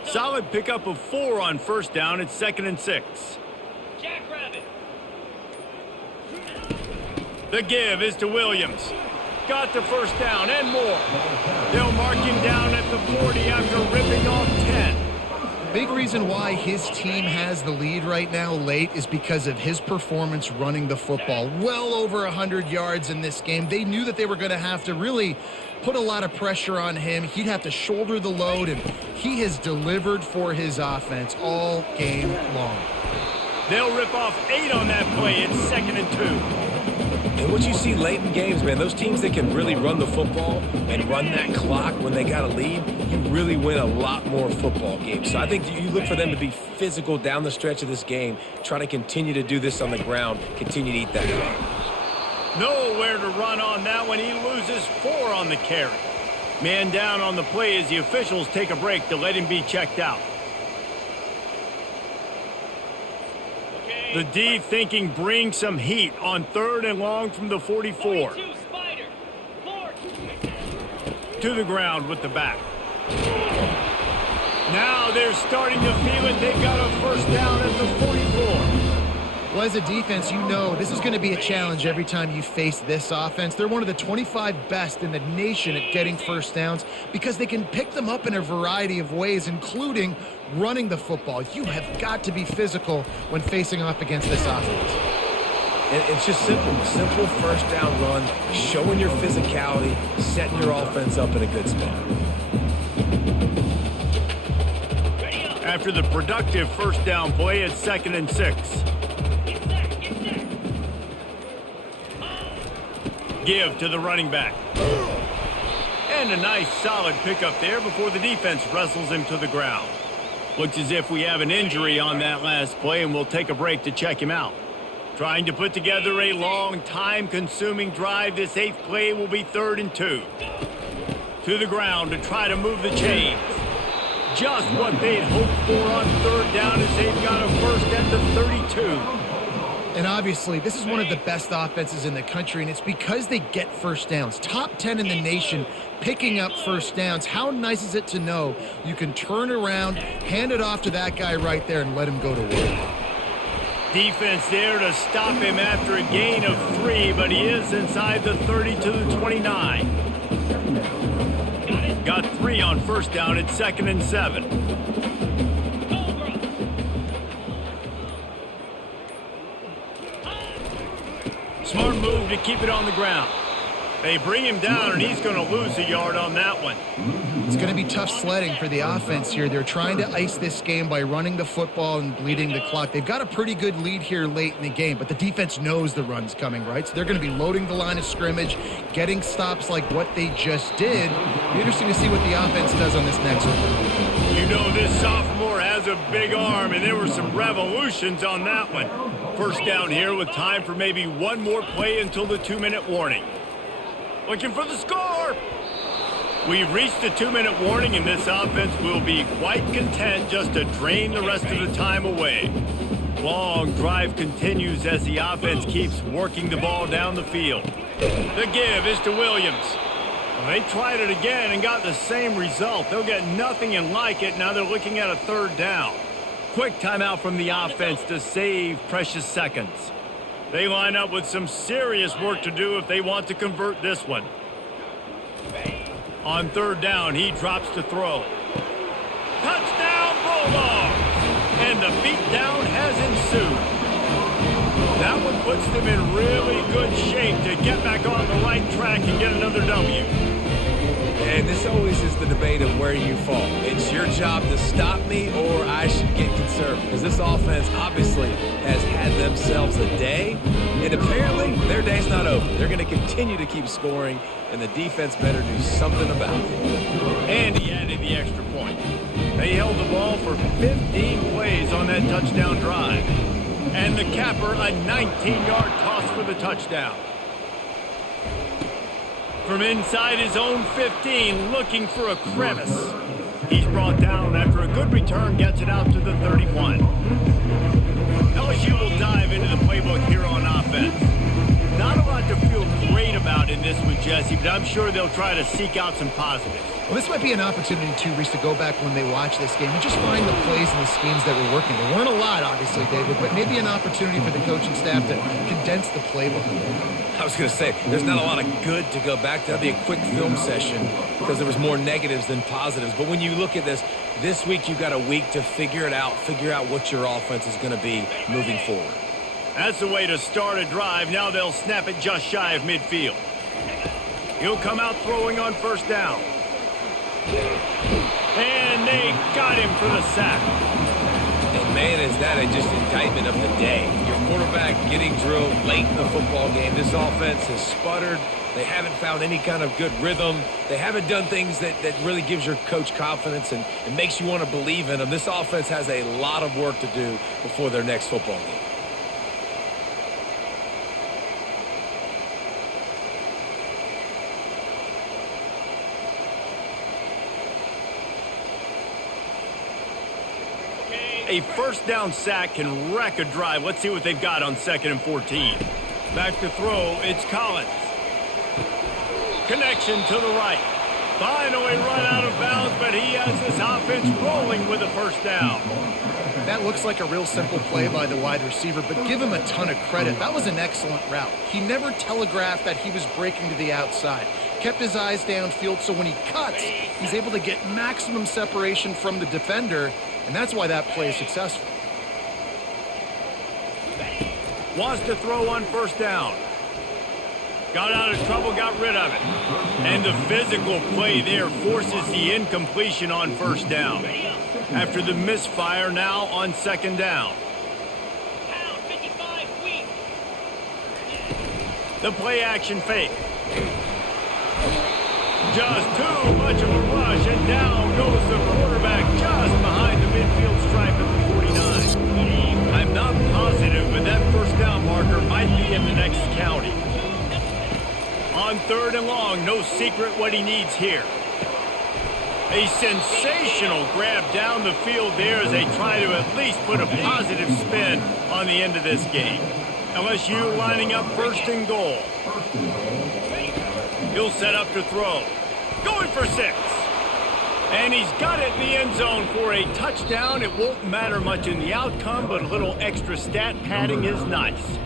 Solid pickup of 4 on 1st down. It's 2nd and 6. Jackrabbit. The give is to Williams. Got the 1st down and more. They'll mark him down at the 40 after ripping off 10. Big reason why his team has the lead right now late is because of his performance running the football. Well over 100 yards in this game. They knew that they were going to have to really put a lot of pressure on him. He'd have to shoulder the load, and he has delivered for his offense all game long. They'll rip off 8 on that play. It's 2nd and 2. And what you see late in games, man, those teams that can really run the football and run that clock when they got a lead, you really win a lot more football games. So I think you look for them to be physical down the stretch of this game, try to continue to do this on the ground, continue to eat that clock. Nowhere to run on that one. He loses 4 on the carry. Man down on the play as the officials take a break to let him be checked out. The D thinking bring some heat on 3rd and long from the 44. To the ground with the back. Now they're starting to feel it. They've got a first down at the 44. Well, as a defense, you know this is going to be a challenge every time you face this offense. They're one of the 25 best in the nation at getting first downs because they can pick them up in a variety of ways, including running the football. You have got to be physical when facing off against this offense. And it's just simple first down run, showing your physicality, setting your offense up in a good spot. After the productive first down play, it's 2nd and 6. Give to the running back. And a nice solid pickup there before the defense wrestles him to the ground. Looks as if we have an injury on that last play, and we'll take a break to check him out. Trying to put together a long, time-consuming drive, this 8th play will be 3rd and 2. To the ground to try to move the chains. Just what they'd hoped for on 3rd down as they've got a first at the 32. And obviously, this is one of the best offenses in the country, and it's because they get first downs. Top 10 in the nation picking up first downs. How nice is it to know you can turn around, hand it off to that guy right there, and let him go to work. Defense there to stop him after a gain of 3, but he is inside the 30 to the 29. Got 3 on first down at 2nd and 7. Smart move to keep it on the ground. They bring him down, and he's going to lose a yard on that one. It's going to be tough sledding for the offense here. They're trying to ice this game by running the football and bleeding the clock. They've got a pretty good lead here late in the game, but the defense knows the run's coming, right? So they're going to be loading the line of scrimmage, getting stops like what they just did. It'll be interesting to see what the offense does on this next one. You know this sophomore has a big arm, and there were some revolutions on that one. First down here with time for maybe one more play until the 2-minute warning. Looking for the score. We've reached the 2-minute warning, and this offense will be quite content just to drain the rest of the time away. Long drive continues as the offense keeps working the ball down the field. The give is to Williams. Well, they tried it again and got the same result. They'll get nothing and like it. Now they're looking at a 3rd down. Quick timeout from the offense to save precious seconds. They line up with some serious work to do if they want to convert this one. On 3rd down, he drops to throw. Touchdown, Bulldogs! And the beatdown has ensued. That one puts them in really good shape to get back on the right track and get another W. And this always is the debate of where you fall. It's your job to stop me, or I should get conservative. Because this offense obviously has had themselves a day, and apparently their day's not over. They're going to continue to keep scoring, and the defense better do something about it. And he added the extra point. They held the ball for 15 plays on that touchdown drive. And the capper, a 19-yard toss for the touchdown. From inside his own 15, looking for a crevice. He's brought down after a good return, gets it out to the 31. LSU will dive into the playbook here on offense. Not a lot to feel great about in this with Jesse, but I'm sure they'll try to seek out some positives. Well, this might be an opportunity, too, Reese, to go back when they watch this game and just find the plays and the schemes that were working. There weren't a lot, obviously, David, but maybe an opportunity for the coaching staff to condense the playbook a bit. I was going to say, there's not a lot of good to go back to. That'd be a quick film session because there was more negatives than positives. But when you look at this week you've got a week to figure it out, figure out what your offense is going to be moving forward. That's the way to start a drive. Now they'll snap it just shy of midfield. He'll come out throwing on first down. And they got him for the sack. And man, is that just indictment of the day. You're quarterback getting drilled late in the football game. This offense has sputtered. They haven't found any kind of good rhythm. They haven't done things that really gives your coach confidence and makes you want to believe in them. This offense has a lot of work to do before their next football game. A first down sack can wreck a drive. Let's see what they've got on 2nd and 14. Back to throw, it's Collins. Connection to the right. Finally run out of bounds, but he has this offense rolling with a first down. That looks like a real simple play by the wide receiver, but give him a ton of credit. That was an excellent route. He never telegraphed that he was breaking to the outside. Kept his eyes downfield, so when he cuts, he's able to get maximum separation from the defender, and that's why that play is successful. Wants to throw on first down. Got out of trouble, got rid of it. And the physical play there forces the incompletion on first down. After the misfire, now on 2nd down. The play action fake. Just too much of a rush, and down goes the quarterback just behind the midfield stripe at the 49. I'm not positive, but that first down marker might be in the next county. On 3rd and long, no secret what he needs here. A sensational grab down the field there as they try to at least put a positive spin on the end of this game. LSU lining up 1st and goal. He'll set up to throw. Going for 6. And he's got it in the end zone for a touchdown. It won't matter much in the outcome, but a little extra stat padding is nice.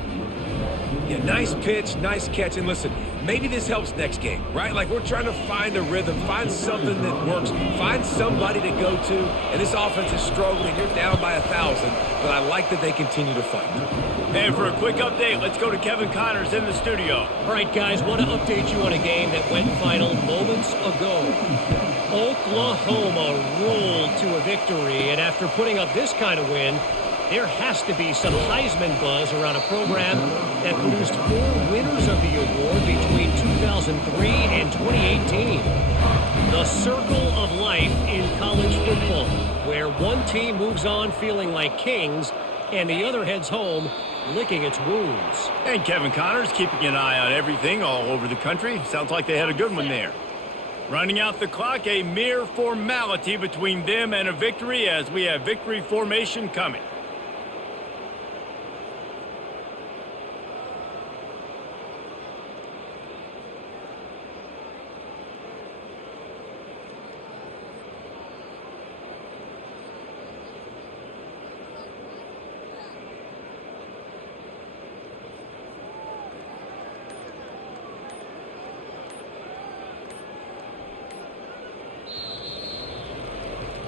Yeah, nice pitch, nice catch. And listen, maybe this helps next game, right? Like we're trying to find a rhythm, find something that works, find somebody to go to. And this offense is struggling. You're down by 1,000, but I like that they continue to fight. And for a quick update, let's go to Kevin Connors in the studio. All right, guys, want to update you on a game that went final moments ago. Oklahoma rolled to a victory, and after putting up this kind of win, there has to be some Heisman buzz around a program that produced 4 winners of the award between 2003 and 2018. The circle of life in college football, where one team moves on feeling like kings and the other heads home licking its wounds. And Kevin Connors keeping an eye on everything all over the country. Sounds like they had a good one there. Running out the clock, a mere formality between them and a victory as we have victory formation coming.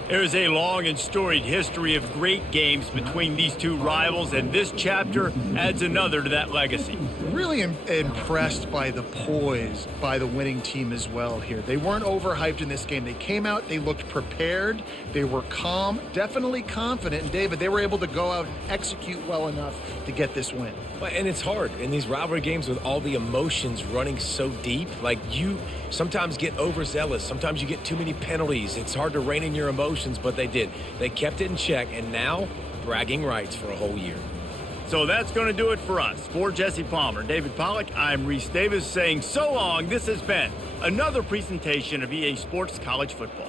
There is a long and storied history of great games between these two rivals, and this chapter adds another to that legacy. Really impressed by the poise by the winning team as well here. They weren't overhyped in this game. They came out, they looked prepared, they were calm, definitely confident, and David, they were able to go out and execute well enough to get this win. And it's hard in these rivalry games with all the emotions running so deep. Like, you sometimes get overzealous. Sometimes you get too many penalties. It's hard to rein in your emotions, but they did. They kept it in check, and now bragging rights for a whole year. So that's going to do it for us. For Jesse Palmer, David Pollack, I'm Reese Davis saying so long. This has been another presentation of EA Sports College Football.